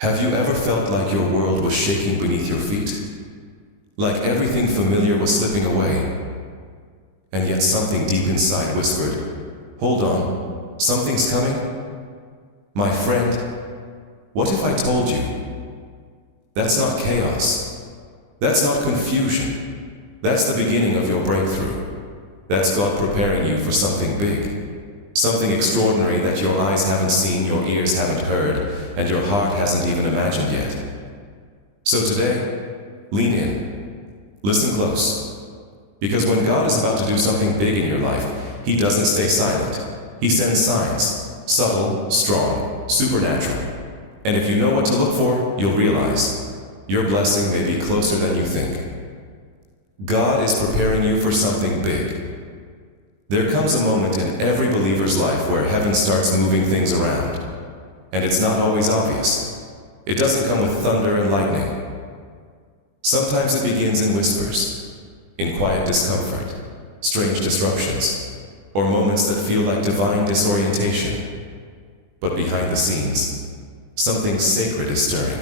Have you ever felt like your world was shaking beneath your feet? Like everything familiar was slipping away? And yet something deep inside whispered, "Hold on, something's coming?" My friend, what if I told you? That's not chaos. That's not confusion. That's the beginning of your breakthrough. That's God preparing you for something big. Something extraordinary that your eyes haven't seen, your ears haven't heard, and your heart hasn't even imagined yet. So today, lean in. Listen close. Because when God is about to do something big in your life, He doesn't stay silent. He sends signs, subtle, strong, supernatural. And if you know what to look for, you'll realize your blessing may be closer than you think. God is preparing you for something big. There comes a moment in every believer's life where heaven starts moving things around. And it's not always obvious. It doesn't come with thunder and lightning. Sometimes it begins in whispers, in quiet discomfort, strange disruptions, or moments that feel like divine disorientation. But behind the scenes, something sacred is stirring.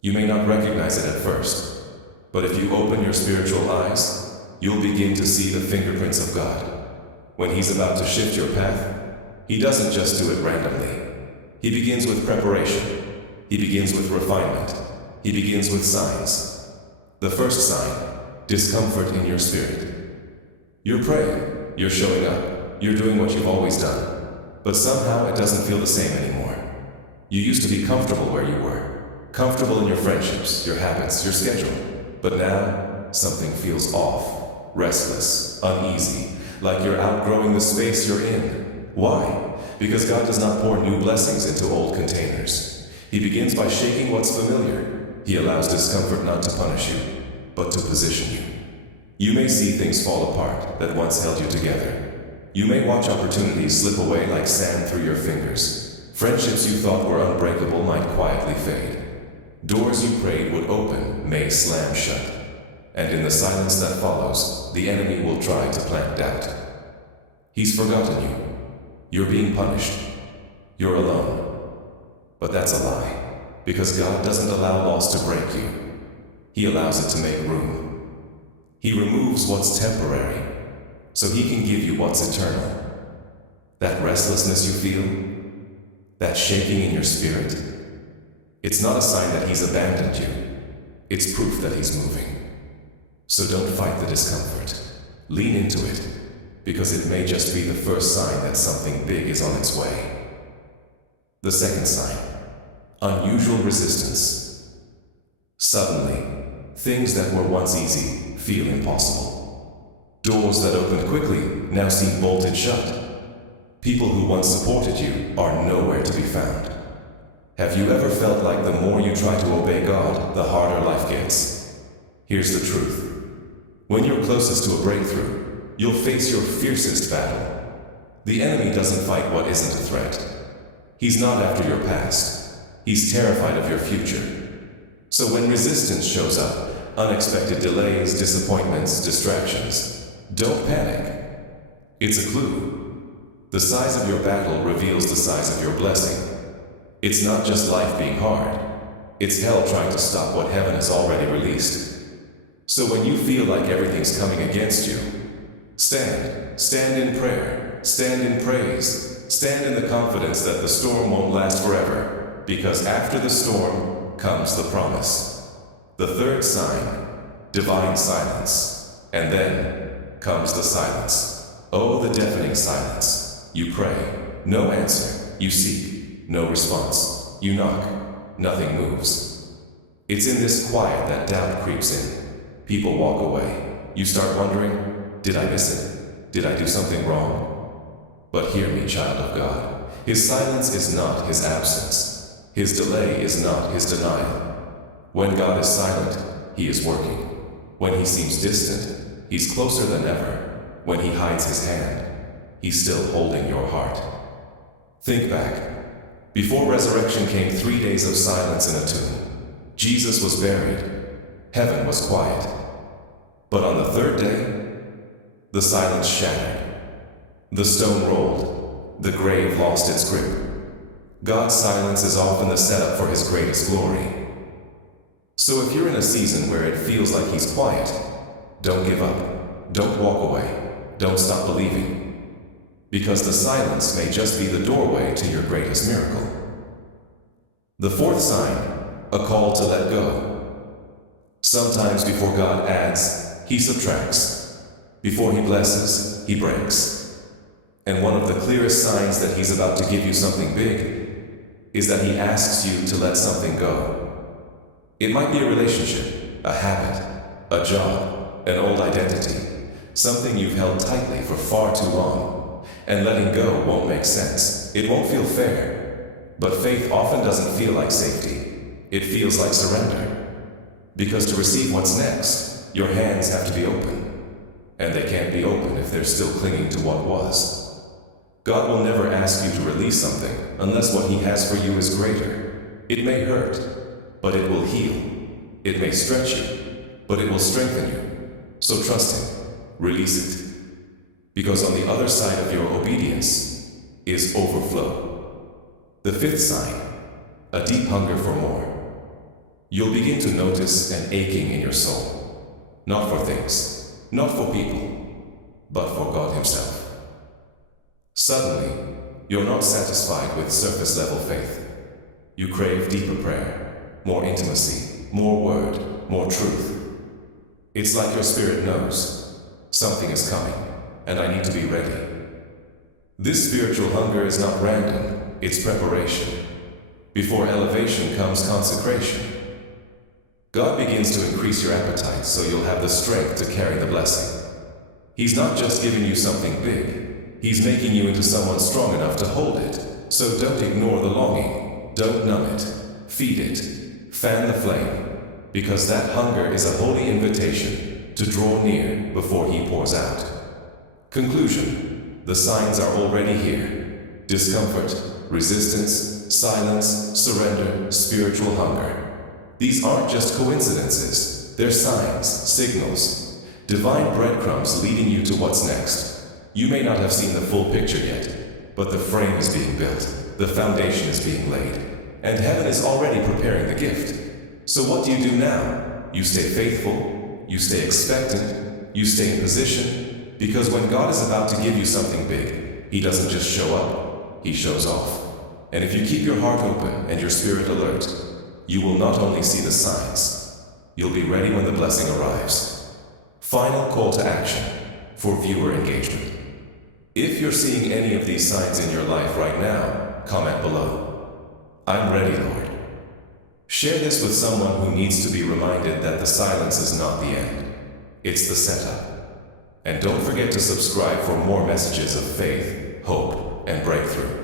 You may not recognize it at first, but if you open your spiritual eyes, you'll begin to see the fingerprints of God. When He's about to shift your path, He doesn't just do it randomly. He begins with preparation. He begins with refinement. He begins with signs. The first sign, discomfort in your spirit. You're praying, you're showing up, you're doing what you've always done, but somehow it doesn't feel the same anymore. You used to be comfortable where you were, comfortable in your friendships, your habits, your schedule, but now something feels off. Restless, uneasy, like you're outgrowing the space you're in. Why? Because God does not pour new blessings into old containers. He begins by shaking what's familiar. He allows discomfort not to punish you, but to position you. You may see things fall apart that once held you together. You may watch opportunities slip away like sand through your fingers. Friendships you thought were unbreakable might quietly fade. Doors you prayed would open may slam shut. And in the silence that follows, the enemy will try to plant doubt. He's forgotten you. You're being punished. You're alone. But that's a lie, because God doesn't allow loss to break you. He allows it to make room. He removes what's temporary, so He can give you what's eternal. That restlessness you feel, that shaking in your spirit, it's not a sign that He's abandoned you. It's proof that He's moving. So don't fight the discomfort. Lean into it, because it may just be the first sign that something big is on its way. The second sign, unusual resistance. Suddenly, things that were once easy feel impossible. Doors that opened quickly now seem bolted shut. People who once supported you are nowhere to be found. Have you ever felt like the more you try to obey God, the harder life gets? Here's the truth. When you're closest to a breakthrough, you'll face your fiercest battle. The enemy doesn't fight what isn't a threat. He's not after your past. He's terrified of your future. So when resistance shows up, unexpected delays, disappointments, distractions, don't panic. It's a clue. The size of your battle reveals the size of your blessing. It's not just life being hard. It's hell trying to stop what heaven has already released. So when you feel like everything's coming against you, stand in prayer, stand in praise, stand in the confidence that the storm won't last forever, because after the storm comes the promise. The third sign, divine silence, and then comes the silence. Oh, the deafening silence. You pray, no answer. You seek, no response. You knock, nothing moves. It's in this quiet that doubt creeps in. People walk away. You start wondering, did I miss it? Did I do something wrong? But hear me, child of God. His silence is not His absence. His delay is not His denial. When God is silent, He is working. When He seems distant, He's closer than ever. When He hides His hand, He's still holding your heart. Think back. Before resurrection came 3 days of silence in a tomb. Jesus was buried. Heaven was quiet. But on the third day, the silence shattered. The stone rolled. The grave lost its grip. God's silence is often the setup for his greatest glory. So if you're in a season where it feels like he's quiet, don't give up. Don't walk away. Don't stop believing. Because the silence may just be the doorway to your greatest miracle. The fourth sign, a call to let go. Sometimes before God adds, he subtracts. Before he blesses, he breaks. And one of the clearest signs that he's about to give you something big is that he asks you to let something go. It might be a relationship, a habit, a job, an old identity, something you've held tightly for far too long, and letting go won't make sense. It won't feel fair. But faith often doesn't feel like safety. It feels like surrender. Because to receive what's next, your hands have to be open. And they can't be open if they're still clinging to what was. God will never ask you to release something unless what he has for you is greater. It may hurt, but it will heal. It may stretch you, but it will strengthen you. So trust him. Release it. Because on the other side of your obedience is overflow. The fifth sign, a deep hunger for more. You'll begin to notice an aching in your soul. Not for things, not for people, but for God himself. Suddenly, you're not satisfied with surface level faith. You crave deeper prayer, more intimacy, more word, more truth. It's like your spirit knows something is coming, and I need to be ready. This spiritual hunger is not random, it's preparation. Before elevation comes consecration. God begins to increase your appetite so you'll have the strength to carry the blessing. He's not just giving you something big, he's making you into someone strong enough to hold it. So don't ignore the longing, don't numb it, feed it, fan the flame, because that hunger is a holy invitation to draw near before he pours out. Conclusion, the signs are already here. Discomfort, resistance, silence, surrender, spiritual hunger. These aren't just coincidences, they're signs, signals, divine breadcrumbs leading you to what's next. You may not have seen the full picture yet, but the frame is being built, the foundation is being laid, and heaven is already preparing the gift. So what do you do now? You stay faithful, you stay expectant, you stay in position, because when God is about to give you something big, he doesn't just show up, he shows off. And if you keep your heart open and your spirit alert, you will not only see the signs, you'll be ready when the blessing arrives. Final call to action for viewer engagement. If you're seeing any of these signs in your life right now, comment below. I'm ready, Lord. Share this with someone who needs to be reminded that the silence is not the end. It's the setup. And don't forget to subscribe for more messages of faith, hope, and breakthrough.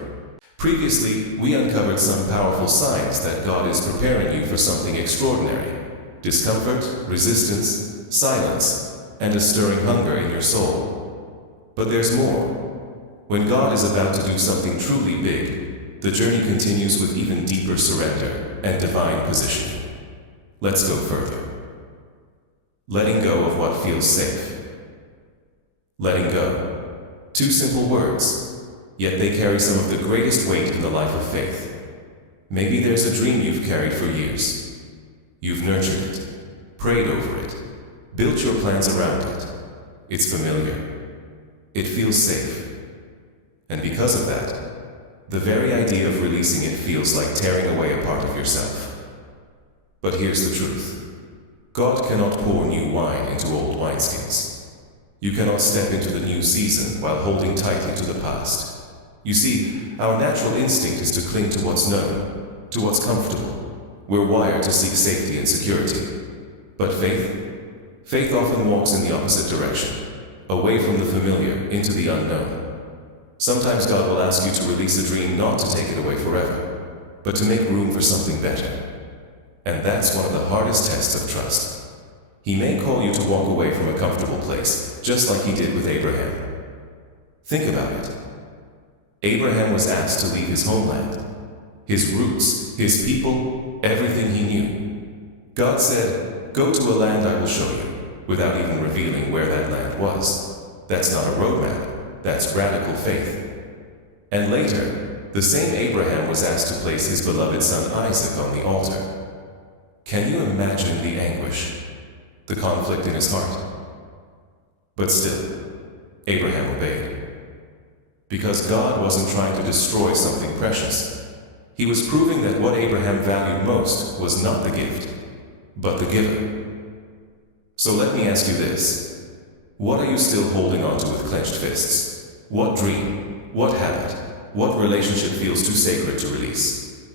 Previously, we uncovered some powerful signs that God is preparing you for something extraordinary. Discomfort, resistance, silence, and a stirring hunger in your soul. But there's more. When God is about to do something truly big, the journey continues with even deeper surrender and divine positioning. Let's go further. Letting go of what feels safe. Letting go. Two simple words. Yet they carry some of the greatest weight in the life of faith. Maybe there's a dream you've carried for years. You've nurtured it, prayed over it, built your plans around it. It's familiar. It feels safe. And because of that, the very idea of releasing it feels like tearing away a part of yourself. But here's the truth. God cannot pour new wine into old wineskins. You cannot step into the new season while holding tightly to the past. You see, our natural instinct is to cling to what's known, to what's comfortable. We're wired to seek safety and security. But faith often walks in the opposite direction, away from the familiar into the unknown. Sometimes God will ask you to release a dream not to take it away forever, but to make room for something better. And that's one of the hardest tests of trust. He may call you to walk away from a comfortable place, just like he did with Abraham. Think about it. Abraham was asked to leave his homeland, his roots, his people, everything he knew. God said, "Go to a land I will show you," without even revealing where that land was. That's not a roadmap, that's radical faith. And later, The same Abraham was asked to place his beloved son Isaac on the altar. Can you imagine the anguish, the conflict in his heart? But still, Abraham obeyed. Because God wasn't trying to destroy something precious. He was proving that what Abraham valued most was not the gift, but the giver. So let me ask you this. What are you still holding on to with clenched fists? What dream, what habit, what relationship feels too sacred to release?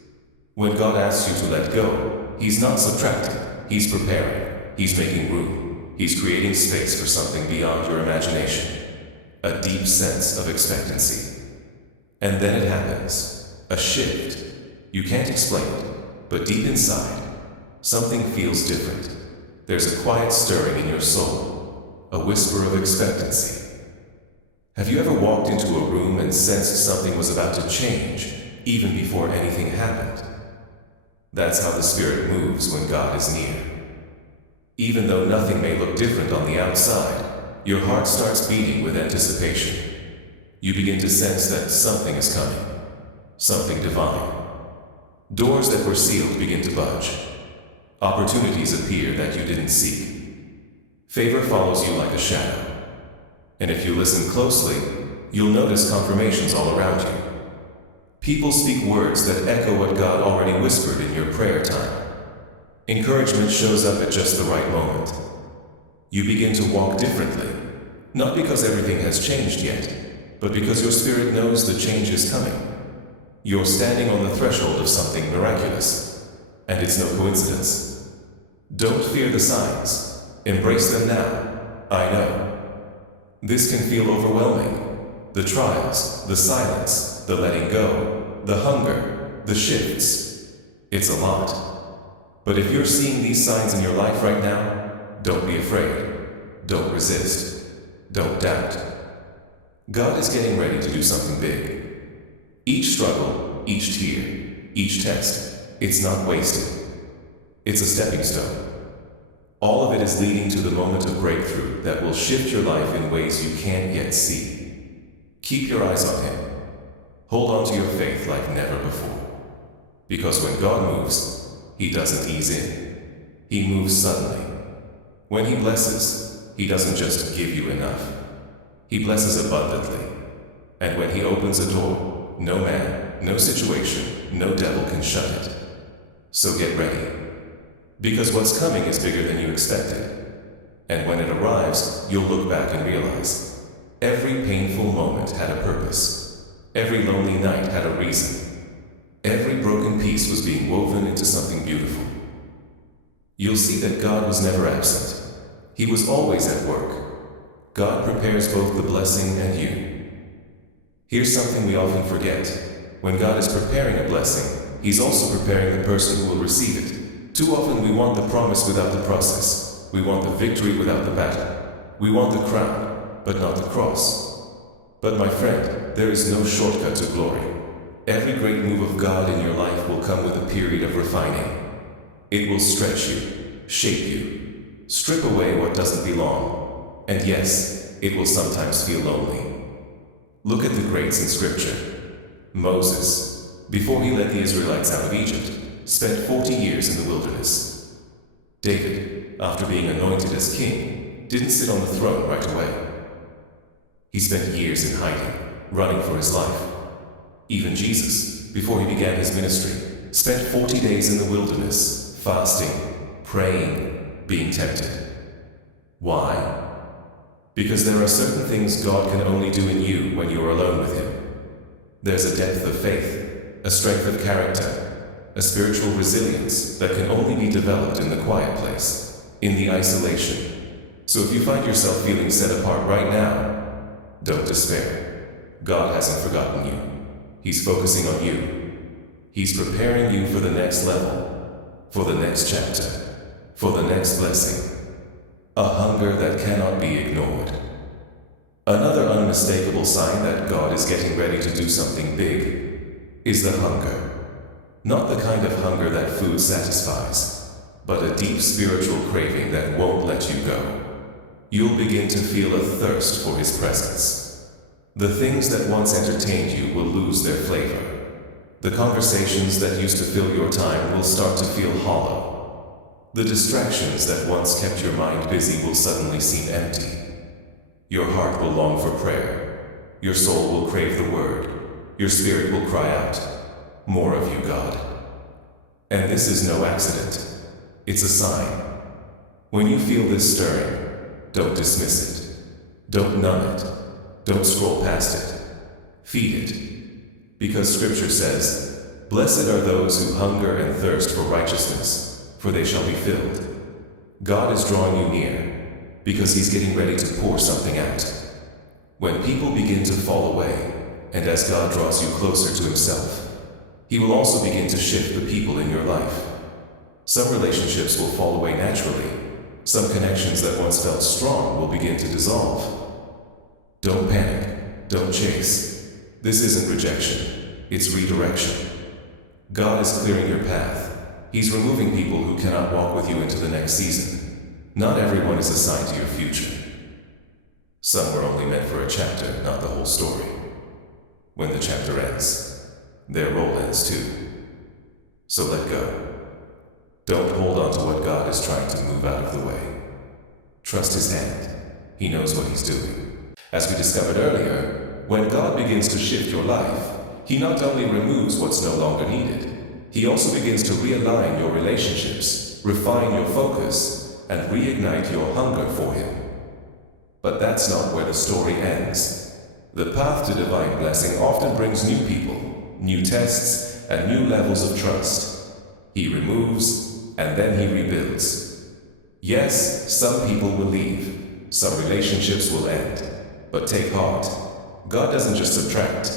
When God asks you to let go, He's not subtracting, He's preparing, He's making room, He's creating space for something beyond your imagination, a deep sense of expectancy. And then it happens, a shift. You can't explain it, but deep inside, something feels different. There's a quiet stirring in your soul, a whisper of expectancy. Have you ever walked into a room and sensed something was about to change, even before anything happened? That's how the Spirit moves when God is near. Even though nothing may look different on the outside, your heart starts beating with anticipation. You begin to sense that something is coming, something divine. Doors that were sealed begin to budge. Opportunities appear that you didn't seek. Favor follows you like a shadow. And if you listen closely, you'll notice confirmations all around you. People speak words that echo what God already whispered in your prayer time. Encouragement shows up at just the right moment. You begin to walk differently, not because everything has changed yet, but because your spirit knows the change is coming. You're standing on the threshold of something miraculous, and it's no coincidence. Don't fear the signs. Embrace them now. I know. This can feel overwhelming. The trials, the silence, the letting go, the hunger, the shifts. It's a lot. But if you're seeing these signs in your life right now, don't be afraid. Don't resist. Don't doubt. God is getting ready to do something big. Each struggle, each tear, each test, it's not wasted. It's a stepping stone. All of it is leading to the moment of breakthrough that will shift your life in ways you can't yet see. Keep your eyes on Him. Hold on to your faith like never before. Because when God moves, He doesn't ease in. He moves suddenly. When He blesses, He doesn't just give you enough. He blesses abundantly. And when He opens a door, no man, no situation, no devil can shut it. So get ready. Because what's coming is bigger than you expected. And when it arrives, you'll look back and realize every painful moment had a purpose. Every lonely night had a reason. Every broken piece was being woven into something beautiful. You'll see that God was never absent. He was always at work. God prepares both the blessing and you. Here's something we often forget. When God is preparing a blessing, He's also preparing the person who will receive it. Too often we want the promise without the process. We want the victory without the battle. We want the crown, but not the cross. But my friend, there is no shortcut to glory. Every great move of God in your life will come with a period of refining. It will stretch you, shape you, strip away what doesn't belong. And yes, it will sometimes feel lonely. Look at the greats in Scripture. Moses, before he led the Israelites out of Egypt, spent 40 years in the wilderness. David, after being anointed as king, didn't sit on the throne right away. He spent years in hiding, running for his life. Even Jesus, before he began his ministry, spent 40 days in the wilderness, fasting, praying, being tempted. Why? Because there are certain things God can only do in you when you're alone with Him. There's a depth of faith, a strength of character, a spiritual resilience that can only be developed in the quiet place, in the isolation. So if you find yourself feeling set apart right now, don't despair. God hasn't forgotten you. He's focusing on you. He's preparing you for the next level, for the next chapter, for the next blessing. A hunger that cannot be ignored. Another unmistakable sign that God is getting ready to do something big is the hunger. Not the kind of hunger that food satisfies, but a deep spiritual craving that won't let you go. You'll begin to feel a thirst for His presence. The things that once entertained you will lose their flavor. The conversations that used to fill your time will start to feel hollow. The distractions that once kept your mind busy will suddenly seem empty. Your heart will long for prayer. Your soul will crave the word. Your spirit will cry out, "More of you, God." And this is no accident. It's a sign. When you feel this stirring, don't dismiss it. Don't numb it. Don't scroll past it. Feed it. Because Scripture says, "Blessed are those who hunger and thirst for righteousness, for they shall be filled." God is drawing you near, because He's getting ready to pour something out. When people begin to fall away, and as God draws you closer to Himself, He will also begin to shift the people in your life. Some relationships will fall away naturally. Some connections that once felt strong will begin to dissolve. Don't panic. Don't chase. This isn't rejection. It's redirection. God is clearing your path. He's removing people who cannot walk with you into the next season. Not everyone is assigned to your future. Some were only meant for a chapter, not the whole story. When the chapter ends, their role ends too. So let go. Don't hold on to what God is trying to move out of the way. Trust His hand. He knows what He's doing. As we discovered earlier, when God begins to shift your life, He not only removes what's no longer needed, He also begins to realign your relationships, refine your focus, and reignite your hunger for Him. But that's not where the story ends. The path to divine blessing often brings new people, new tests, and new levels of trust. He removes, and then He rebuilds. Yes, some people will leave, some relationships will end, but take heart. God doesn't just subtract,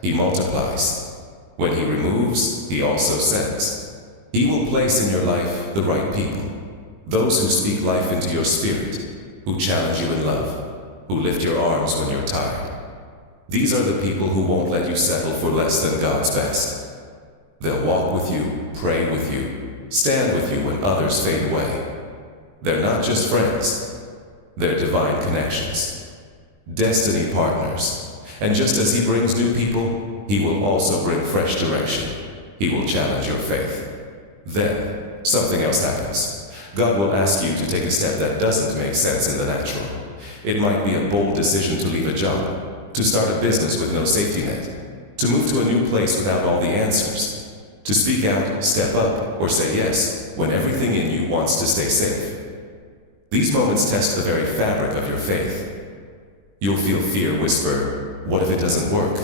He multiplies. When He removes, He also sends. He will place in your life the right people, those who speak life into your spirit, who challenge you in love, who lift your arms when you're tired. These are the people who won't let you settle for less than God's best. They'll walk with you, pray with you, stand with you when others fade away. They're not just friends, they're divine connections, destiny partners. And just as He brings new people, He will also bring fresh direction. He will challenge your faith. Then, something else happens. God will ask you to take a step that doesn't make sense in the natural. It might be a bold decision to leave a job, to start a business with no safety net, to move to a new place without all the answers, to speak out, step up, or say yes when everything in you wants to stay safe. These moments test the very fabric of your faith. You'll feel fear whisper, "What if it doesn't work?"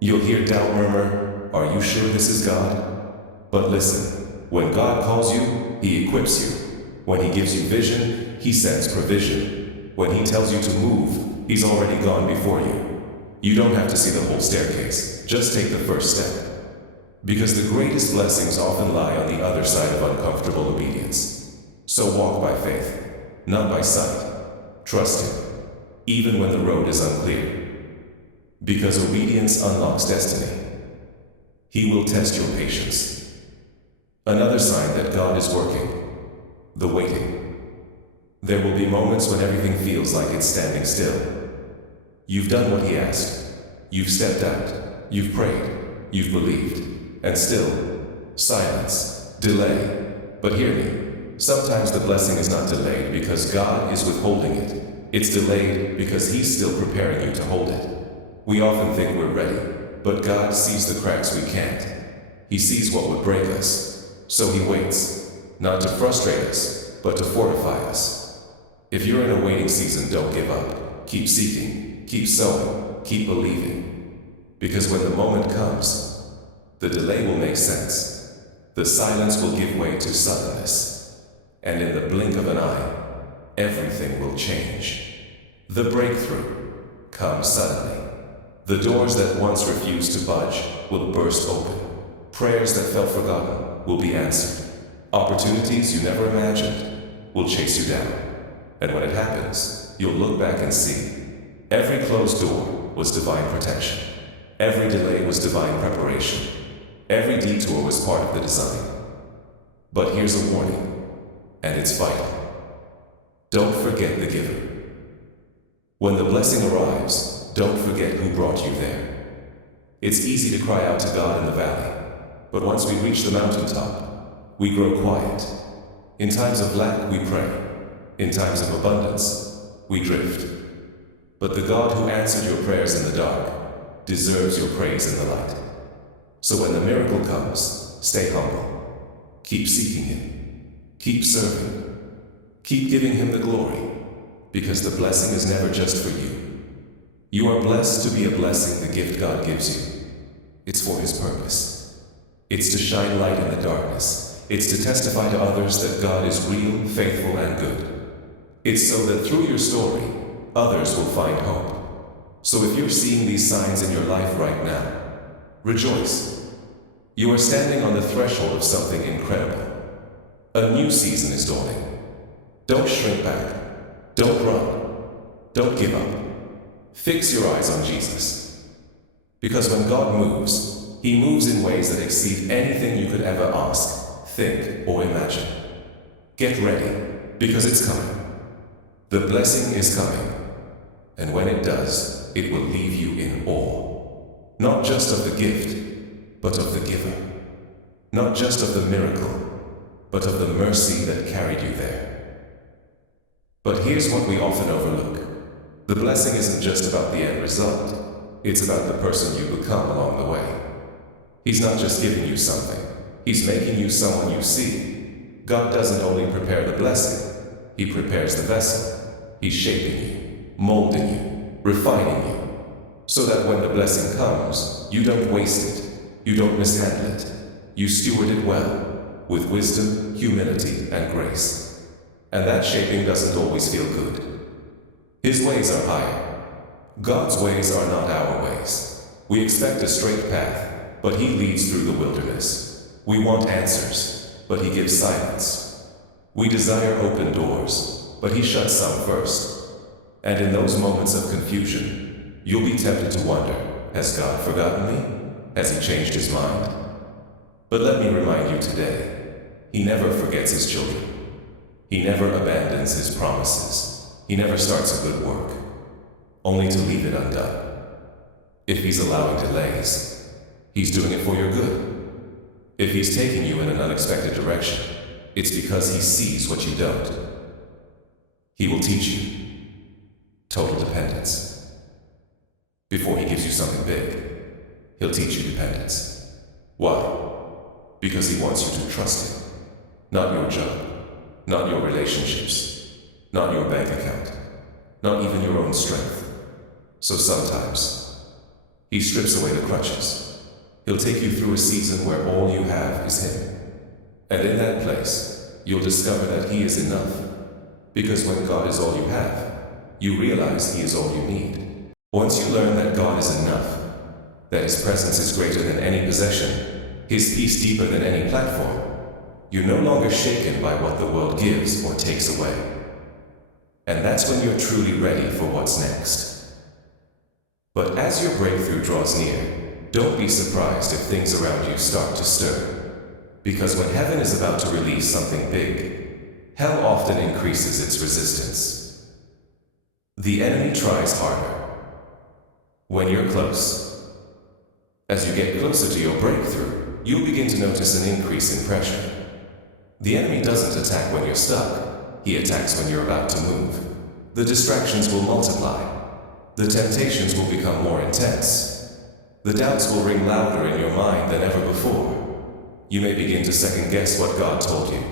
You'll hear doubt murmur, "Are you sure this is God?" But listen, when God calls you, He equips you. When He gives you vision, He sends provision. When He tells you to move, He's already gone before you. You don't have to see the whole staircase. Just take the first step. Because the greatest blessings often lie on the other side of uncomfortable obedience. So walk by faith, not by sight. Trust Him, even when the road is unclear. Because obedience unlocks destiny. He will test your patience. Another sign that God is working, the waiting. There will be moments when everything feels like it's standing still. You've done what He asked. You've stepped out. You've prayed. You've believed. And still, silence, delay. But hear me, sometimes the blessing is not delayed because God is withholding it. It's delayed because He's still preparing you to hold it. We often think we're ready, but God sees the cracks we can't. He sees what would break us. So He waits, not to frustrate us, but to fortify us. If you're in a waiting season, don't give up. Keep seeking, keep sowing, keep believing. Because when the moment comes, the delay will make sense. The silence will give way to suddenness. And in the blink of an eye, everything will change. The breakthrough comes suddenly. The doors that once refused to budge will burst open. Prayers that felt forgotten will be answered. Opportunities you never imagined will chase you down. And when it happens, you'll look back and see every closed door was divine protection. Every delay was divine preparation. Every detour was part of the design. But here's a warning, and it's vital. Don't forget the giver. When the blessing arrives, don't forget who brought you there. It's easy to cry out to God in the valley, but once we reach the mountaintop, we grow quiet. In times of lack, we pray. In times of abundance, we drift. But the God who answered your prayers in the dark deserves your praise in the light. So when the miracle comes, stay humble. Keep seeking Him. Keep serving. Keep giving Him the glory, because the blessing is never just for you. You are blessed to be a blessing, the gift God gives you. It's for His purpose. It's to shine light in the darkness. It's to testify to others that God is real, faithful, and good. It's so that through your story, others will find hope. So if you're seeing these signs in your life right now, rejoice. You are standing on the threshold of something incredible. A new season is dawning. Don't shrink back. Don't run. Don't give up. Fix your eyes on Jesus. Because when God moves, He moves in ways that exceed anything you could ever ask, think, or imagine. Get ready, because it's coming. The blessing is coming. And when it does, it will leave you in awe. Not just of the gift, but of the giver. Not just of the miracle, but of the mercy that carried you there. But here's what we often overlook. The blessing isn't just about the end result. It's about the person you become along the way. He's not just giving you something. He's making you someone you see. God doesn't only prepare the blessing. He prepares the vessel. He's shaping you, molding you, refining you, so that when the blessing comes, you don't waste it. You don't mishandle it. You steward it well, with wisdom, humility, and grace. And that shaping doesn't always feel good. His ways are higher. God's ways are not our ways. We expect a straight path, but He leads through the wilderness. We want answers, but He gives silence. We desire open doors, but He shuts some first. And in those moments of confusion, you'll be tempted to wonder, has God forgotten me? Has He changed His mind? But let me remind you today, He never forgets His children. He never abandons His promises. He never starts a good work, only to leave it undone. If He's allowing delays, He's doing it for your good. If He's taking you in an unexpected direction, it's because He sees what you don't. He will teach you total dependence. Before He gives you something big, He'll teach you dependence. Why? Because He wants you to trust Him, not your job, not your relationships, not your bank account, not even your own strength. So sometimes, He strips away the crutches. He'll take you through a season where all you have is Him. And in that place, you'll discover that He is enough. Because when God is all you have, you realize He is all you need. Once you learn that God is enough, that His presence is greater than any possession, His peace deeper than any platform, you're no longer shaken by what the world gives or takes away. And that's when you're truly ready for what's next. But as your breakthrough draws near, don't be surprised if things around you start to stir. Because when heaven is about to release something big, hell often increases its resistance. The enemy tries harder. When you're close, as you get closer to your breakthrough, you'll begin to notice an increase in pressure. The enemy doesn't attack when you're stuck. He attacks when you're about to move. The distractions will multiply. The temptations will become more intense. The doubts will ring louder in your mind than ever before. You may begin to second guess what God told you.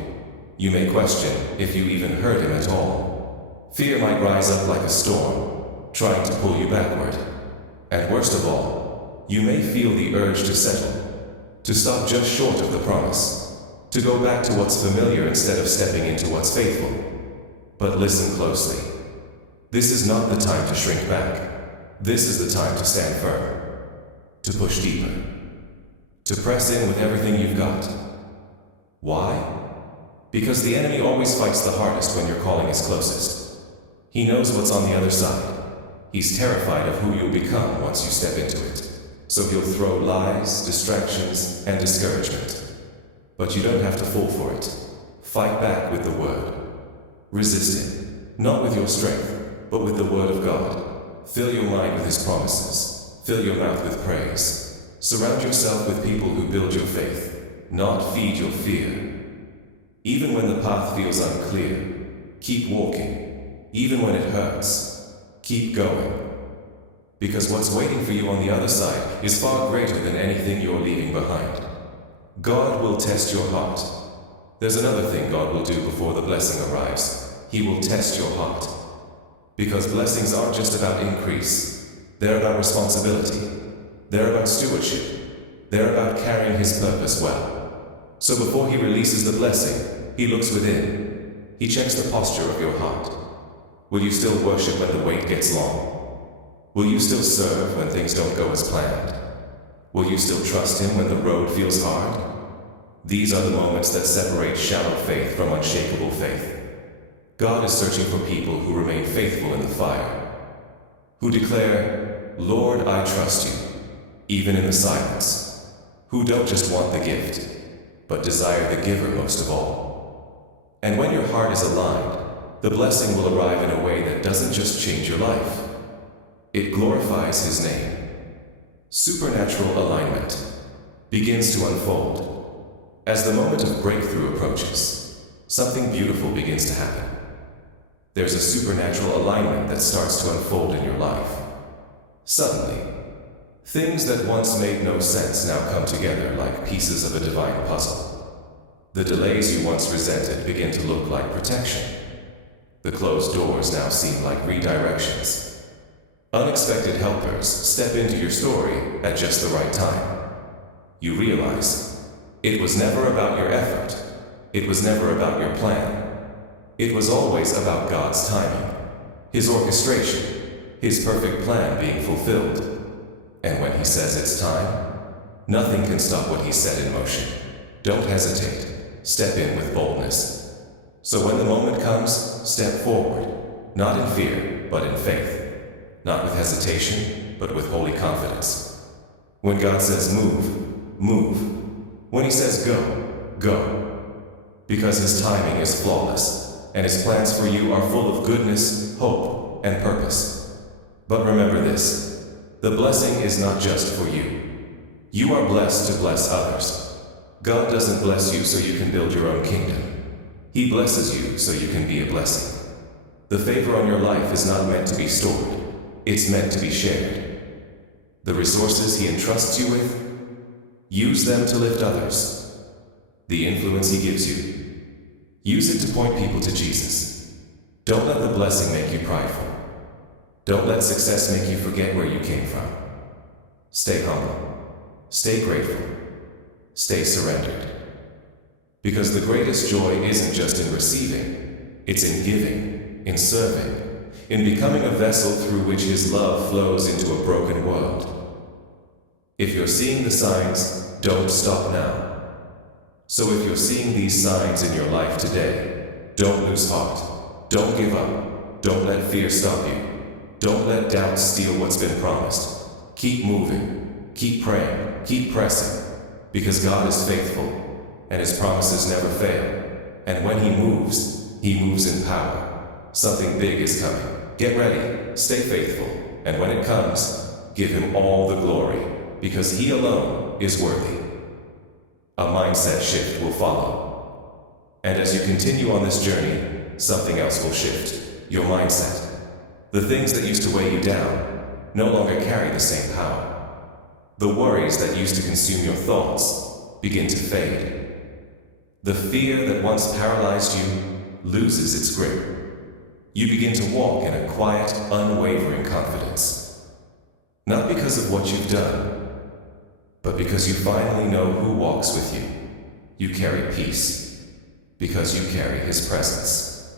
You may question if you even heard Him at all. Fear might rise up like a storm, trying to pull you backward. And worst of all, you may feel the urge to settle, to stop just short of the promise, to go back to what's familiar instead of stepping into what's faithful. But listen closely. This is not the time to shrink back. This is the time to stand firm, to push deeper, to press in with everything you've got. Why? Because the enemy always fights the hardest when your calling is closest. He knows what's on the other side. He's terrified of who you'll become once you step into it. So he'll throw lies, distractions, and discouragement. But you don't have to fall for it. Fight back with the Word. Resist him, not with your strength, but with the Word of God. Fill your mind with His promises. Fill your mouth with praise. Surround yourself with people who build your faith, not feed your fear. Even when the path feels unclear, keep walking. Even when it hurts, keep going. Because what's waiting for you on the other side is far greater than anything you're leaving behind. God will test your heart. There's another thing God will do before the blessing arrives. He will test your heart. Because blessings aren't just about increase. They're about responsibility. They're about stewardship. They're about carrying His purpose well. So before He releases the blessing, He looks within. He checks the posture of your heart. Will you still worship when the wait gets long? Will you still serve when things don't go as planned? Will you still trust Him when the road feels hard? These are the moments that separate shallow faith from unshakable faith. God is searching for people who remain faithful in the fire, who declare, "Lord, I trust you," even in the silence, who don't just want the gift, but desire the giver most of all. And when your heart is aligned, the blessing will arrive in a way that doesn't just change your life. It glorifies His name. Supernatural alignment begins to unfold. As the moment of breakthrough approaches, something beautiful begins to happen. There's a supernatural alignment that starts to unfold in your life. Suddenly, things that once made no sense now come together like pieces of a divine puzzle. The delays you once resented begin to look like protection. The closed doors now seem like redirections. Unexpected helpers step into your story at just the right time. You realize it was never about your effort. It was never about your plan. It was always about God's timing, His orchestration, His perfect plan being fulfilled. And when He says it's time, nothing can stop what He set in motion. Don't hesitate. Step in with boldness. So when the moment comes, step forward, not in fear, but in faith. Not with hesitation, but with holy confidence. When God says move, move. When He says go, go. Because His timing is flawless, and His plans for you are full of goodness, hope, and purpose. But remember this, the blessing is not just for you. You are blessed to bless others. God doesn't bless you so you can build your own kingdom. He blesses you so you can be a blessing. The favor on your life is not meant to be stored. It's meant to be shared. The resources He entrusts you with, use them to lift others. The influence He gives you, use it to point people to Jesus. Don't let the blessing make you prideful. Don't let success make you forget where you came from. Stay humble. Stay grateful. Stay surrendered. Because the greatest joy isn't just in receiving, it's in giving, in serving, in becoming a vessel through which His love flows into a broken world. If you're seeing the signs, don't stop now. So if you're seeing these signs in your life today, don't lose heart. Don't give up. Don't let fear stop you. Don't let doubt steal what's been promised. Keep moving. Keep praying. Keep pressing. Because God is faithful, and His promises never fail. And when He moves in power. Something big is coming. Get ready. Stay faithful. And when it comes, give Him all the glory, because He alone is worthy. A mindset shift will follow. And as you continue on this journey, something else will shift. Your mindset. The things that used to weigh you down no longer carry the same power. The worries that used to consume your thoughts begin to fade. The fear that once paralyzed you loses its grip. You begin to walk in a quiet, unwavering confidence. Not because of what you've done, but because you finally know who walks with you. You carry peace, because you carry His presence.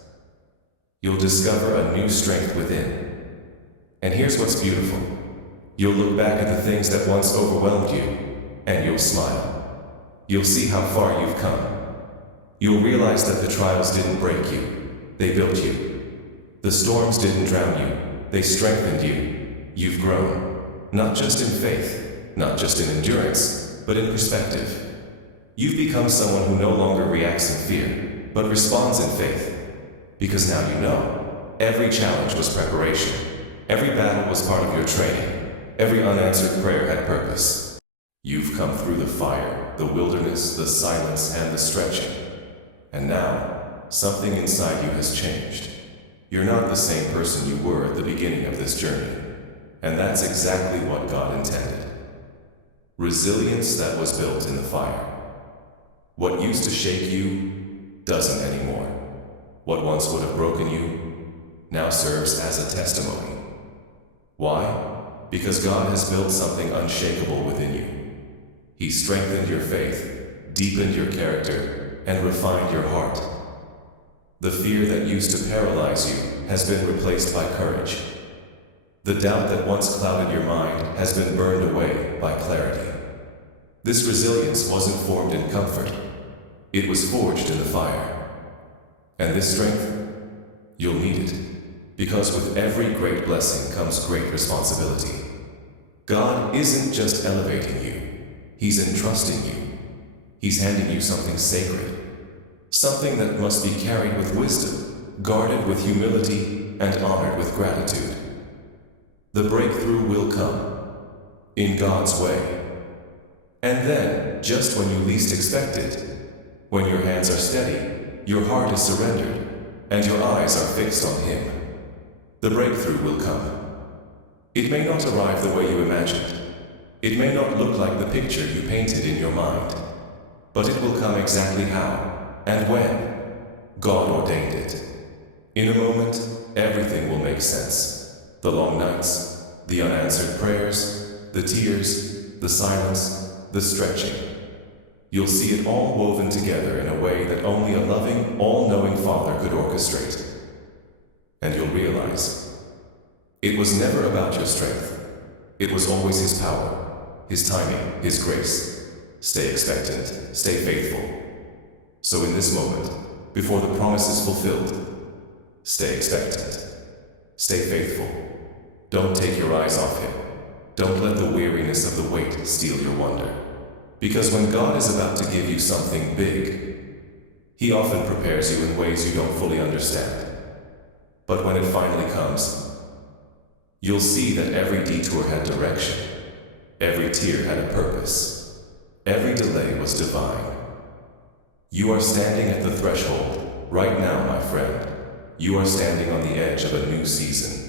You'll discover a new strength within. And here's what's beautiful. You'll look back at the things that once overwhelmed you, and you'll smile. You'll see how far you've come. You'll realize that the trials didn't break you, they built you. The storms didn't drown you, they strengthened you. You've grown, not just in faith, not just in endurance, but in perspective. You've become someone who no longer reacts in fear, but responds in faith. Because now you know, every challenge was preparation. Every battle was part of your training. Every unanswered prayer had purpose. You've come through the fire, the wilderness, the silence, and the stretching. And now, something inside you has changed. You're not the same person you were at the beginning of this journey. And that's exactly what God intended. Resilience that was built in the fire. What used to shake you doesn't anymore. What once would have broken you now serves as a testimony. Why? Because God has built something unshakable within you. He strengthened your faith, deepened your character, and refined your heart. The fear that used to paralyze you has been replaced by courage. The doubt that once clouded your mind has been burned away by clarity. This resilience wasn't formed in comfort. It was forged in the fire. And this strength, you'll need it, because with every great blessing comes great responsibility. God isn't just elevating you, He's entrusting you. He's handing you something sacred, something that must be carried with wisdom, guarded with humility, and honored with gratitude. The breakthrough will come, in God's way. And then, just when you least expect it, when your hands are steady, your heart is surrendered, and your eyes are fixed on Him, the breakthrough will come. It may not arrive the way you imagined. It may not look like the picture you painted in your mind, but it will come exactly how and when God ordained it. In a moment, everything will make sense. The long nights, the unanswered prayers, the tears, the silence, the stretching. You'll see it all woven together in a way that only a loving, all-knowing Father could orchestrate. And you'll realize, it was never about your strength. It was always His power, His timing, His grace. Stay expectant, stay faithful. So in this moment, before the promise is fulfilled, stay expectant, stay faithful. Don't take your eyes off Him. Don't let the weariness of the wait steal your wonder. Because when God is about to give you something big, He often prepares you in ways you don't fully understand. But when it finally comes, you'll see that every detour had direction. Every tear had a purpose. Every delay was divine. You are standing at the threshold right now, my friend. You are standing on the edge of a new season.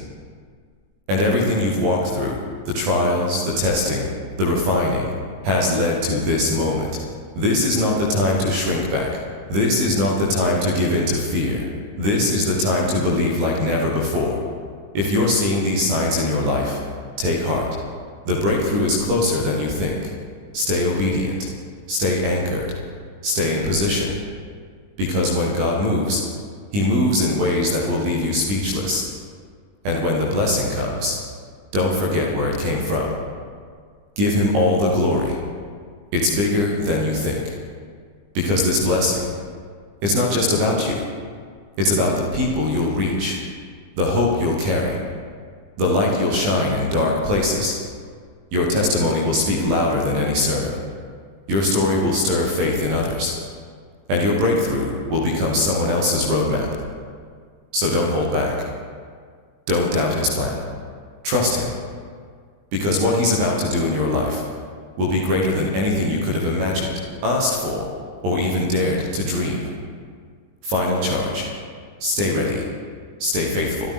And everything you've walked through, the trials, the testing, the refining, has led to this moment. This is not the time to shrink back. This is not the time to give in to fear. This is the time to believe like never before. If you're seeing these signs in your life, take heart. The breakthrough is closer than you think. Stay obedient. Stay anchored. Stay in position. Because when God moves, He moves in ways that will leave you speechless. And when the blessing comes, don't forget where it came from. Give Him all the glory. It's bigger than you think. Because this blessing is not just about you. It's about the people you'll reach, the hope you'll carry, the light you'll shine in dark places. Your testimony will speak louder than any sermon. Your story will stir faith in others. And your breakthrough will become someone else's roadmap. So don't hold back. Don't doubt His plan. Trust Him. Because what He's about to do in your life will be greater than anything you could have imagined, asked for, or even dared to dream. Final charge. Stay ready. Stay faithful.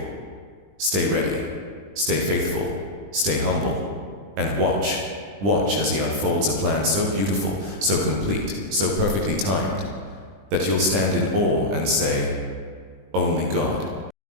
Stay ready. Stay faithful. Stay humble. And watch. Watch as He unfolds a plan so beautiful, so complete, so perfectly timed, that you'll stand in awe and say, "Only God